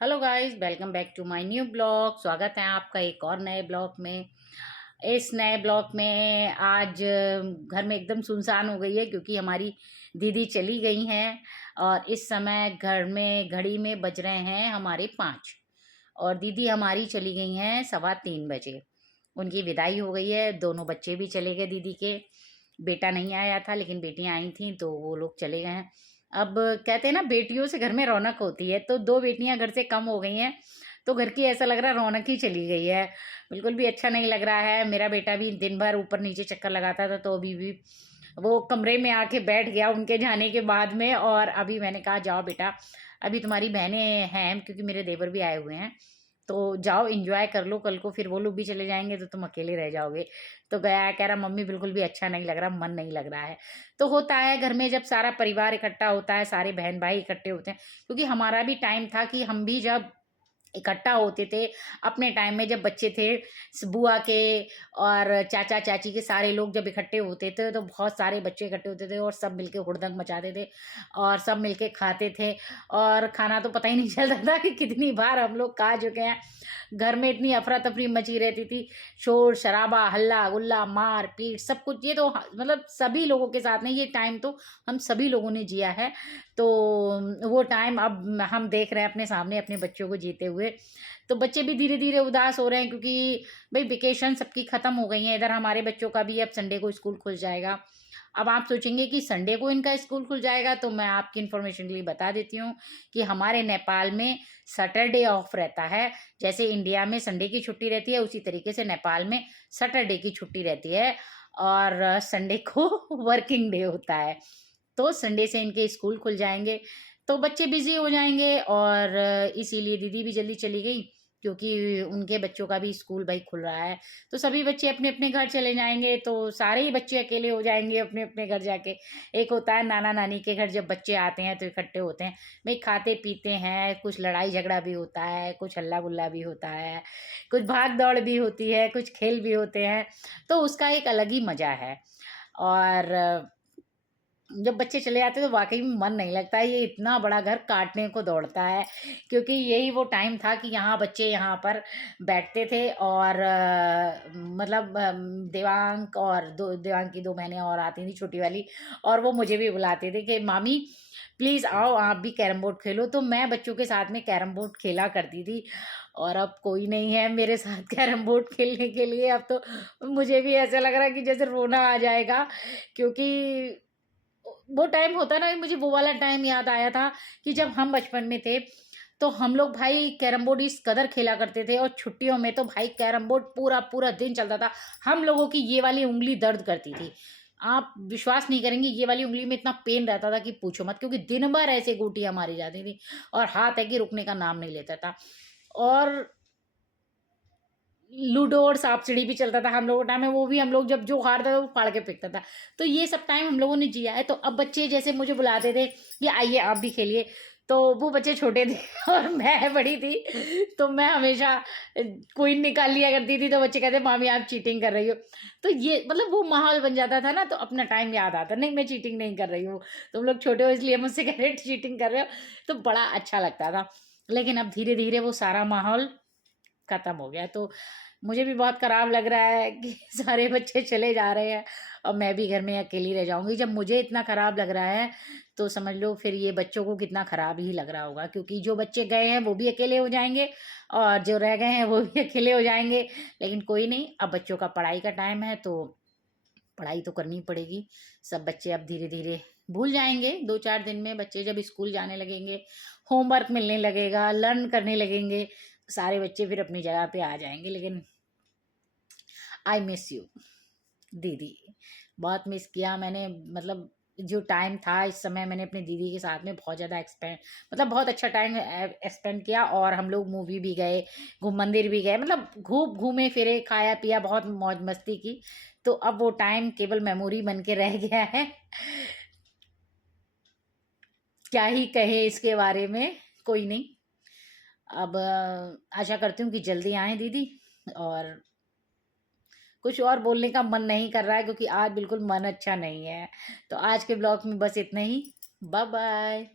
Hello guys, welcome back to my new blog. स्वागत है आपका एक और नए ब्लॉग में। इस नए ब्लॉग में आज घर में एकदम सुनसान हो गई है क्योंकि हमारी दीदी चली गई हैं और इस समय घर में घड़ी में बज रहे हैं हमारे 5 और दीदी हमारी चली गई हैं 3:15 बजे। उनकी विदाई हो गई है। दोनों बच्चे भी चले गए दीदी के। बेटा नहीं आया था लेकिन बेटियां आई थी तो वो लोग चले गए हैं। अब कहते हैं ना, बेटियों से घर में रौनक होती है, तो 2 बेटियां घर से कम हो गई हैं तो घर की ऐसा लग रहा है रौनक ही चली गई है। बिल्कुल भी अच्छा नहीं लग रहा है। मेरा बेटा भी दिन भर ऊपर नीचे चक्कर लगाता था तो अभी भी वो कमरे में आके बैठ गया उनके जाने के बाद में। और अभी मैंने कहा जाओ बेटा, अभी तुम्हारी बहनें हैं क्योंकि मेरे देवर भी आए हुए हैं, तो जाओ एंजॉय कर लो, कल को फिर वो लोग भी चले जाएंगे तो तुम अकेले रह जाओगे। तो गया, कह रहा मम्मी बिल्कुल भी अच्छा नहीं लग रहा, मन नहीं लग रहा है। तो होता है घर में जब सारा परिवार इकट्ठा होता है, सारे बहन भाई इकट्ठे होते हैं, क्योंकि हमारा भी टाइम था कि हम भी जब इकट्ठा होते थे अपने टाइम में, जब बच्चे थे, बुआ के और चाचा चाची के सारे लोग जब इकट्ठे होते थे तो बहुत सारे बच्चे इकट्ठे होते थे और सब मिलके हुड़दंग मचाते थे और सब मिलके खाते थे। और खाना तो पता ही नहीं चलता था कि कितनी बार हम लोग खा चुके हैं। घर में इतनी अफरा तफरी मची रहती थी, शोर शराबा हल्ला गुल्ला मार पीट सब कुछ। ये तो मतलब सभी लोगों के साथ में ये टाइम तो हम सभी लोगों ने जिया है। तो वो टाइम अब हम देख रहे हैं अपने सामने अपने बच्चों को जीते हुए। तो बच्चे भी धीरे धीरे उदास हो रहे हैं क्योंकि भाई वेकेशन सबकी ख़त्म हो गई है। इधर हमारे बच्चों का भी अब संडे को स्कूल खुल जाएगा। अब आप सोचेंगे कि संडे को इनका स्कूल खुल जाएगा, तो मैं आपकी इन्फॉर्मेशन के लिए बता देती हूँ कि हमारे नेपाल में सैटरडे ऑफ रहता है। जैसे इंडिया में संडे की छुट्टी रहती है उसी तरीके से नेपाल में सैटरडे की छुट्टी रहती है और संडे को वर्किंग डे होता है। तो संडे से इनके स्कूल खुल जाएंगे तो बच्चे बिजी हो जाएंगे और इसीलिए दीदी भी जल्दी चली गई क्योंकि उनके बच्चों का भी स्कूल भाई खुल रहा है। तो सभी बच्चे अपने अपने घर चले जाएंगे तो सारे ही बच्चे अकेले हो जाएंगे अपने अपने घर जाके। एक होता है नाना नानी के घर, जब बच्चे आते हैं तो इकट्ठे होते हैं भाई, खाते पीते हैं, कुछ लड़ाई झगड़ा भी होता है, कुछ हल्ला गुल्ला भी होता है, कुछ भाग दौड़ भी होती है, कुछ खेल भी होते हैं। तो उसका एक अलग ही मज़ा है। और जब बच्चे चले जाते हैं तो वाकई में मन नहीं लगता है। ये इतना बड़ा घर काटने को दौड़ता है क्योंकि यही वो टाइम था कि यहाँ बच्चे यहाँ पर बैठते थे और मतलब देवांग और देवांग की 2 बहनें और आती थी छोटी वाली, और वो मुझे भी बुलाते थे कि मामी प्लीज़ आओ आप भी कैरम बोर्ड खेलो। तो मैं बच्चों के साथ में कैरम बोर्ड खेला करती थी। और अब कोई नहीं है मेरे साथ कैरम बोर्ड खेलने के लिए। अब तो मुझे भी ऐसा लग रहा है कि जैसे रोना आ जाएगा क्योंकि वो टाइम होता है ना, मुझे वो वाला टाइम याद आया था कि जब हम बचपन में थे तो हम लोग भाई कैरम बोर्ड इस कदर खेला करते थे और छुट्टियों में तो भाई कैरम बोर्ड पूरा पूरा दिन चलता था। हम लोगों की ये वाली उंगली दर्द करती थी, आप विश्वास नहीं करेंगे, ये वाली उंगली में इतना पेन रहता था कि पूछो मत, क्योंकि दिन भर ऐसे गोटियां मारी जाती थी और हाथ है कि रुकने का नाम नहीं लेता था। और लूडो और सांप सीढ़ी भी चलता था हम लोगों के टाइम में, वो भी हम लोग जब जो हारता था वो फाड़ के फेंकता था। तो ये सब टाइम हम लोगों ने जिया है। तो अब बच्चे जैसे मुझे बुलाते थे कि आइए आप भी खेलिए, तो वो बच्चे छोटे थे और मैं बड़ी थी, तो मैं हमेशा क्वीन निकाल लिया करती थी। तो बच्चे कहते मामी आप चीटिंग कर रही हो। तो ये मतलब वो माहौल बन जाता था ना, तो अपना टाइम याद आता, नहीं मैं चीटिंग नहीं कर रही हूँ, तुम लोग छोटे हो इसलिए मुझसे कह रहे चीटिंग कर रहे हो। तो बड़ा अच्छा लगता था। लेकिन अब धीरे धीरे वो सारा माहौल खत्म हो गया। तो मुझे भी बहुत खराब लग रहा है कि सारे बच्चे चले जा रहे हैं और मैं भी घर में अकेली रह जाऊंगी। जब मुझे इतना खराब लग रहा है तो समझ लो फिर ये बच्चों को कितना खराब ही लग रहा होगा, क्योंकि जो बच्चे गए हैं वो भी अकेले हो जाएंगे और जो रह गए हैं वो भी अकेले हो जाएंगे। लेकिन कोई नहीं, अब बच्चों का पढ़ाई का टाइम है तो पढ़ाई तो करनी पड़ेगी। सब बच्चे अब धीरे धीरे भूल जाएंगे। 2-4 दिन में बच्चे जब स्कूल जाने लगेंगे, होमवर्क मिलने लगेगा, लर्न करने लगेंगे, सारे बच्चे फिर अपनी जगह पे आ जाएंगे। लेकिन आई मिस यू दीदी, बहुत मिस किया मैंने। मतलब जो टाइम था इस समय मैंने अपने दीदी के साथ में बहुत ज़्यादा मतलब बहुत अच्छा टाइम स्पेंड किया। और हम लोग मूवी भी गए, घूम मंदिर भी गए, मतलब खूब घूमे फिरे, खाया पिया, बहुत मौज मस्ती की। तो अब वो टाइम केवल मेमोरी बन के रह गया है। क्या ही कहे इसके बारे में, कोई नहीं। अब आशा करती हूँ कि जल्दी आए दीदी। और कुछ और बोलने का मन नहीं कर रहा है क्योंकि आज बिल्कुल मन अच्छा नहीं है। तो आज के ब्लॉग में बस इतना ही। Bye bye.